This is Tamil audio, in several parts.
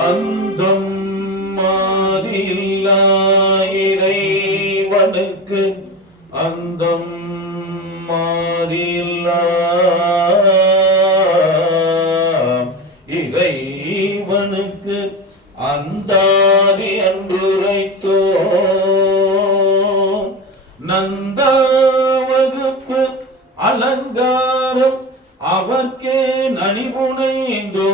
அந்தம் மாதில்லா இறைவனுக்கு அந்தம் மாதில்லா இறைவனுக்கு அந்தாதி அன்றுரைத்தோ நந்த வகுப்பு அலங்காரம் அவர்க்கே நனிபுனைந்தோ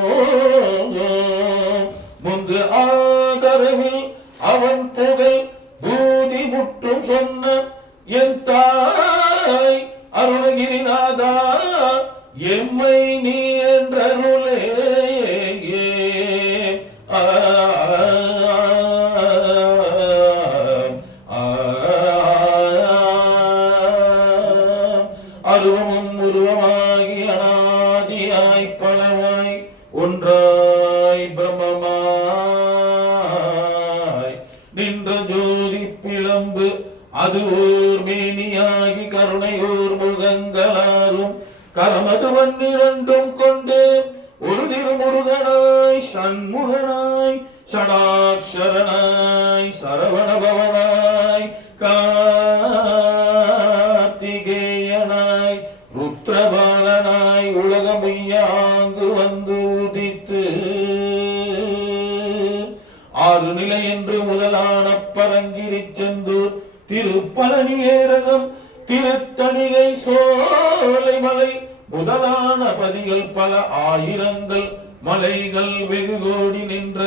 முந்து ஆதரவில் அவன் புகழ் பூதி முற்றும் சொன்ன என் தாய் அருணகிரிநாதா எம்மை நீ என்றருளே அருவமும் உருவமாகி அனாதியாய் பலவாய் ஒன்றாய் பிரமமாய் நின்ற ஜோதி பிளம்பு அது ஓர் மேனியாகி கருணையோர் முகங்களாரும் கரமது பன்னிரண்டும் கொண்டு ஒரு திருமுருகனாய் சண்முகனாய் சடாட்சரனாய் சரவணபவனாய் கார்த்திகேயனாய் ருத்ரபாலனாய் உலகமையாங்கு வந்து உதித்து ஆறு நிலை என்று முதலான பரங்கிரி செந்தூர் திருப்பழனி ஏரகம் திருத்தணிகை சோலைமலை முதலான பதிகள் பல ஆயிரங்கள் மலைகள் வெகு கோடி நின்ற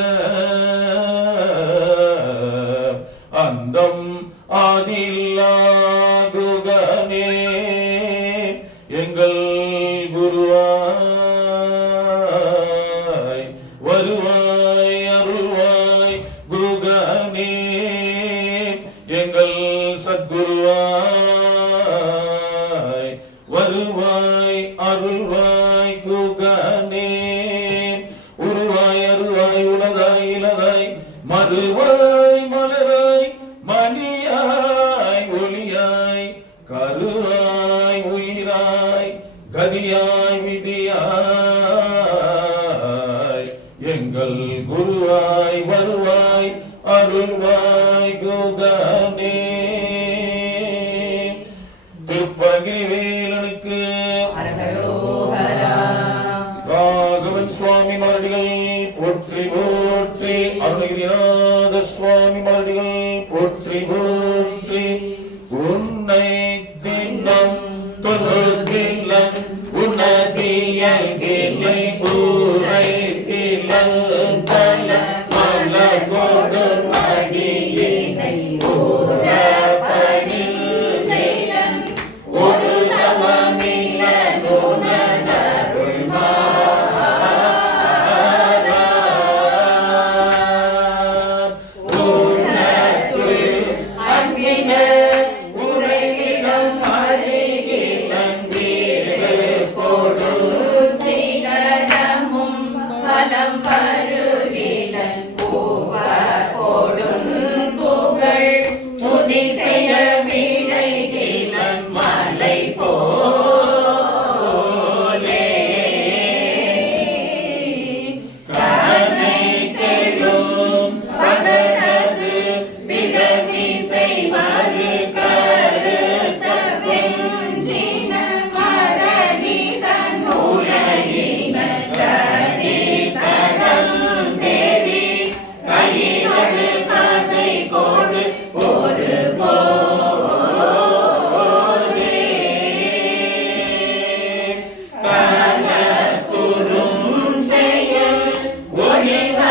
அந்தம் ஆதில்லா குகனே எங்கள் குருவாய் வருவாய் அருள்வாய் குகனே எங்கள் சத்குருவாய் வருவாய் அருள்வாய் குகனே உருவாய் அருவாய் உலதாய் இலதாய் மறுவாய் மலராய் மணியாய் ஒளியாய் கருவாய் உயிராய் கதியாய் விதியாய் எங்கள் குருவாய் வருவாய் அருள்வாய் குகனே திருப்பரங்கிரி வேலனுக்கு ராகவன் சுவாமி மலடிகள் போற்றி போற்றி அருணகிரிநாத சுவாமி மலடிகள் போற்றி போற்றி உன்னை தினம் தொழுதிலம் உனதியல்கினை ஊரைத்திலம் தல மலகொடு மடியினை ஊரபடில் ஒரு தவமில நுணதருள் ஒளிவ